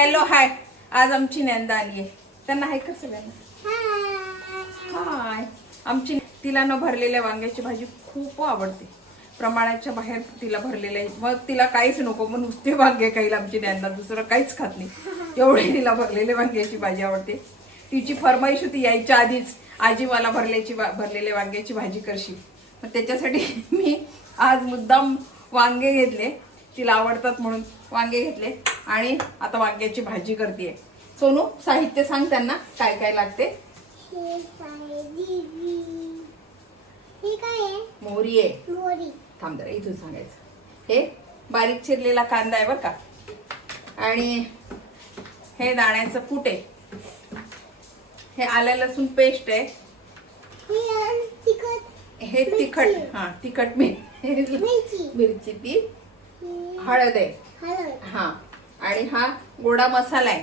Hello hi. आज आमची नंदा आली आहे. त्यांना हाय का सगळ्यांना? हाय. आमची तिला न भरलेल्या वांग्याची भाजी खूप आवडते. प्रमाणाच्या बाहेर तिला भरलेले, मग तिला काहीच नको, मग नुसते वांगे खाईल आमची नंदा, दुसरं काहीच खात नाही. एवढी तिला भरलेल्या वांग्याची भाजी आवडते. तिची फरमाईश होती यायच्या आधीच, आजी मला भरलेल्या वांग्याची भाजी करशील. मग त्याच्यासाठी मी आज मुद्दाम वांगे घेतले, तिला आवडतात म्हणून वांगे घेतले आणि आता वांग्याची भाजी करतेय. सोनू साहित्य सांग त्यांना काय काय लागते. मोहरी आहे, थांब जरा इथून सांगायचं. हे बारीक चिरलेला कांदा आहे बरं का, आणि हे दाण्याचं कूट आहे, हे आलं लसूण पेस्ट आहे, हे तिखट, हा तिखट मिरची ती, हळद आहे, हा, आणि हा गोडा मसाला आहे,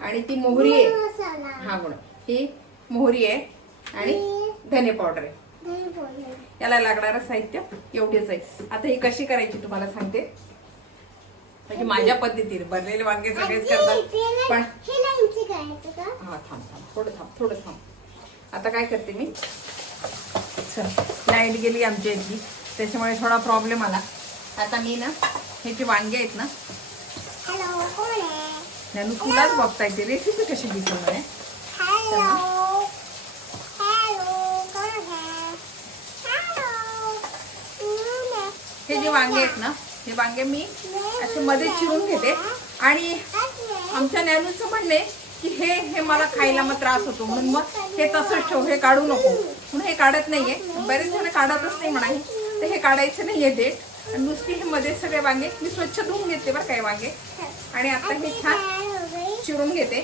आणि ती मोहरी आहे, हा गोडा, ही मोहरी आहे आणि धने पावडर आहे. याला लागणारं साहित्य एवढेच आहे. आता ही कशी करायची तुम्हाला सांगते, म्हणजे माझ्या पद्धतीने. भरलेले वांगे सगळेच करतात, पण हा थांब थोडं थांब. आता काय करते मी, लाईट गेली आमच्या इथली, त्याच्यामुळे थोडा प्रॉब्लेम आला. आता मी ना हे जे वांगे आहेत ना, ननू तुलाच बघता येते रेसिपी कशी दिसणार आहे. हे जे वांगे आहेत ना, हे वांगे मी असे मध्ये चिरून घेते, आणि आमच्या नॅनूचं म्हणणे की हे मला खायला मग त्रास होतो, म्हणून मग हे तसंच ठेव, हे काढू नको, म्हणून हे काढत नाहीये. बरेच जण काढतच नाही म्हणाले, तर हे काढायचं नाहीये ते. आणि नुसती हे मध्ये सगळे वांगे मी स्वच्छ धुवून घेते बरं काय वांगे, आणि आता हे छान चिरून घेते.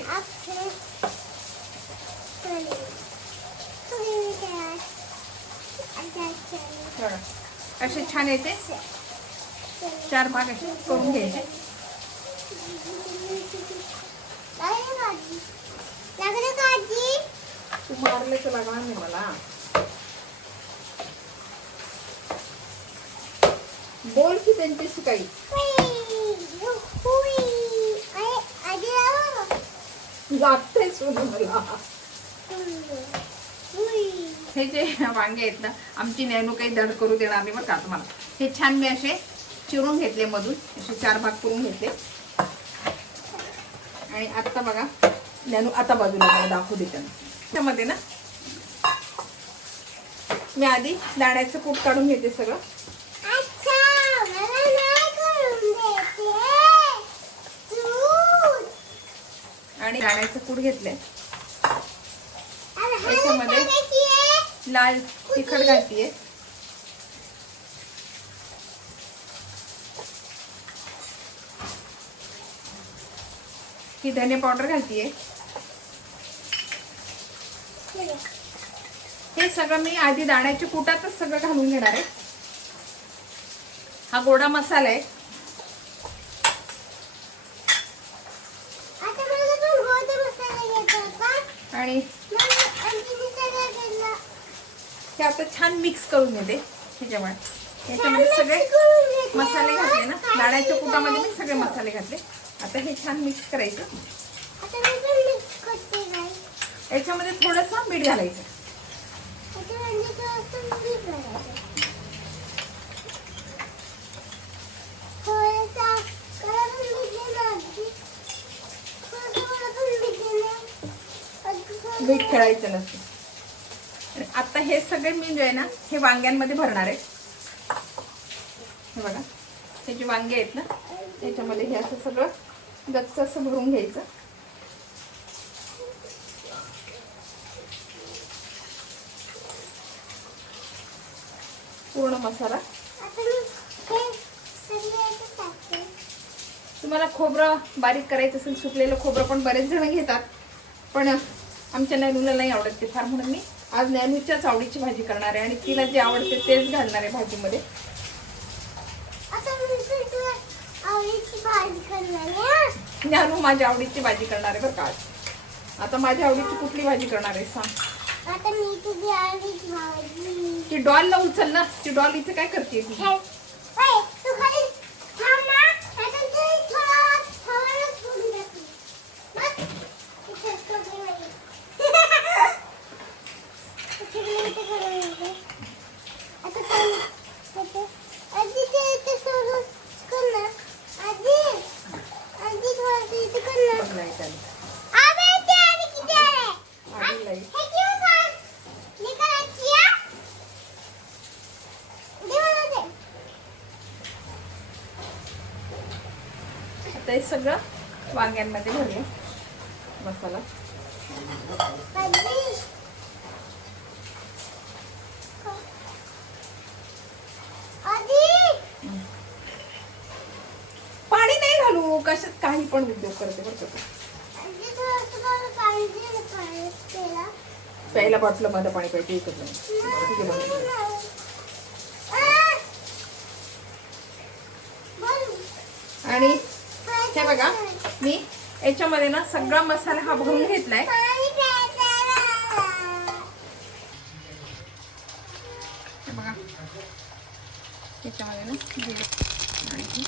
असे छान येते, 4 भाग असे करून घ्यायचे. तू मारले तर लागणार नाही मला. बोल की त्यांच्याशी काही. लागतंय सोनू मला. हे जे वांगे आहेत ना, आमची नॅनू काही दड करू देणार नाही बरं का. तुम्हाला हे छान मी असे चिरून घेतले, मधून असे 4 भाग करून घेतले. आणि आता बघा नॅनू, आता बाजूला दाखवू देते. त्यामध्ये ना मी आधी दाण्याचं कूट काढून घेते सगळं. आणि दाण्याचं कूट घेतले, त्याच्यामध्ये लाल तिखट घालतीये, ही धने पावडर घालतीये. हे सगळं मी आधी दाण्याच्या कुटातच सगळं घालून घेणार आहे. हा गोडा मसाला आहे, आणि हे आता छान मिक्स करून घेते. ह्याच्यामध्ये सगळे मसाले घातले ना, दाण्याच्या कुटामध्ये मी सगळे मसाले घातले. आता हे छान मिक्स करायचं. याच्यामध्ये थोडंसं मीठ घालायचं. मीठ खेळायचं नसतं. आता हे सगळे मी जे आहे ना, हे वांग्यांमध्ये भरणार आहे. हे बघा, हे जे वांगे आहेत ना, त्याच्यामध्ये हे असं सगळं गच्च असं भरून घ्यायचं. पूर्ण मसाला. तुम्हाला खोबरं बारीक करायचं असेल, सुकलेलं खोबरं पण बरेच जण घेतात, पण आमच्या नॅनूला नाही आवडत ते फार, म्हणून मी आज नॅनूच्याच आवडीची भाजी करणार आहे, आणि तिला जे आवडते तेच घालणार आहे भाजीमध्ये. नॅनू माझ्या आवडीची भाजी करणार आहे बरं का आज. आता माझ्या आवडीची कुठली भाजी करणार आहे सांग. आता मी तुझी आवडीची भाजी. ती डॉलला उचल ना, ती डॉल इथे काय करते. आता हे सगळं वांग्यांमध्ये भरूया मसाला. पाणी नाही घालू, कशात काही पण उद्योग करते बरं का. प्यायला बाटलं मध्ये पाणी पाहिजे एकच नाही. आणि हे बघा मी याच्यामध्ये ना सगळा मसाला हा भरून घेतलाय. बघा याच्यामध्ये ना जिरे आणि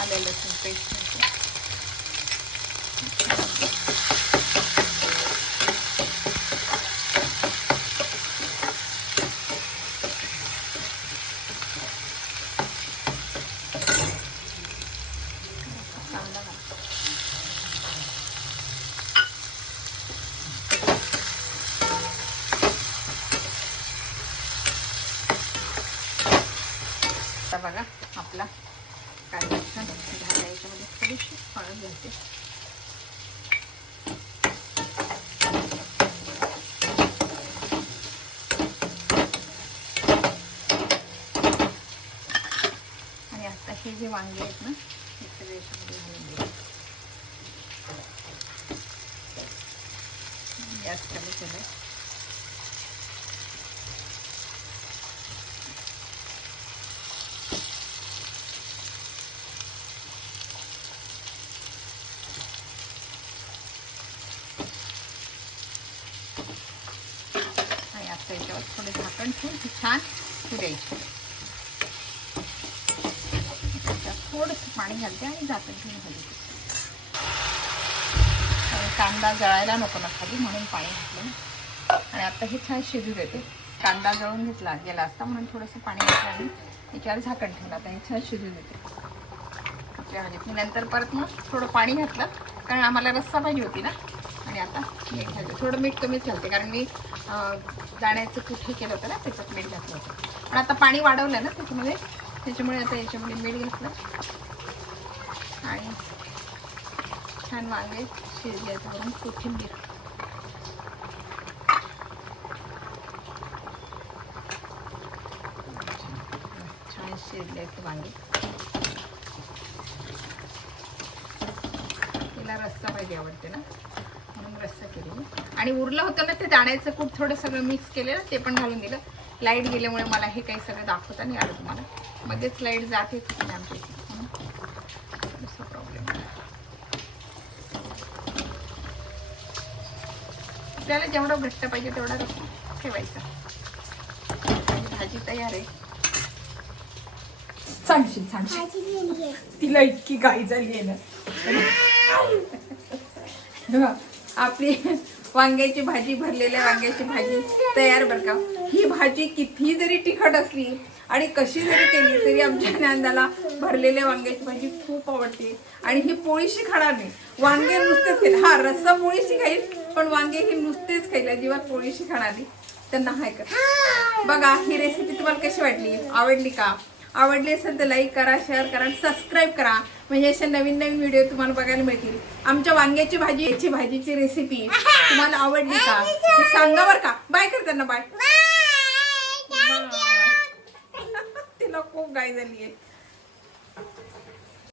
आलं लसूण पेस्ट बघा आपला कांदा छान झाला. याच्यामध्ये थोडीशी हळद घालते. आणि आता हे जे वांगे आहेत ना हे सगळे याच्यामध्ये घालून द्यायचे. गॅस चालू केलाय. त्याच्यावर थोडे झाकण ठेवून ती छान द्यायची. थोडंसं पाणी घालते आणि झाकण ठेवून घालते. कांदा जळायला नको ना खाली म्हणून पाणी घातलं. आणि आता हे छान शिजू देते. कांदा जळून घेतला गेला असता म्हणून थोडंसं पाणी घातलं आणि त्याच्यावर झाकण ठेवलं. आता हे छान शिजू देते आपल्या भाजीत. मी नंतर परत मग थोडं पाणी घातलं कारण आम्हाला रस्सा पाहिजे होती ना. आणि आता मीठ घालते. थोडं मीठ कमीच घालते कारण मी दाण्याचं पीठ हे केलं होतं ना त्याच्यात मीठ घातलं होतं. पण आता पाणी वाढवलं ना त्याच्यामुळे आता याच्यामध्ये मीठ घातलं आणि छान वांगे शिजल्याचं म्हणून कोथिंबीर. छान शिजल्याचं वांगे. तिला रस्सा पाहिजे आवडते ना म्हणून रस्सा केली. आणि उरलं होतं ना ते दाण्याचं कूट थोडं सगळं मिक्स केलेलं ते पण घालून दिलं. लाईट गेल्यामुळे मला हे काही सगळं दाखवता नाही आलं तुम्हाला. मध्येच लाईट जात येत होती आमच्या इथे थोडासा प्रॉब्लेम. आपल्याला जेवढं घट्ट पाहिजे तेवढा रस्सा ठेवायचा. भाजी तयार आहे. सांगशील तिला इतकी घाई झाली आहे ना. आपली वांग्याची भाजी भरलेल्या वांग्याची भाजी तयार बरं का. ही भाजी किती जरी तिखट असली आणि कशी जरी केली तरी आमच्या नंदाला भरलेल्या वांग्याची भाजी खूप आवडते. आणि ही पोळीशी खाणार नाही. वांगे नुसतेच खाईल. हा रस्सा पोळीशी खाईल पण वांगे ही नुसतेच खाईल. अजिबात पोळीशी खाणार नाही. त्यांना हाय कर. बघा ही रेसिपी तुम्हाला कशी वाटली, आवडली का? आवडली असेल तर लाईक करा, शेअर करा, सबस्क्राईब करा. म्हणजे अशा नवीन नवीन व्हिडिओ तुम्हाला बघायला मिळतील. आमच्या वांग्याची भाजीची रेसिपी तुम्हाला आवडली का हे सांगा बरं का. बाय कर त्यांना. बाय. तिला खूप घाई झाली आहे.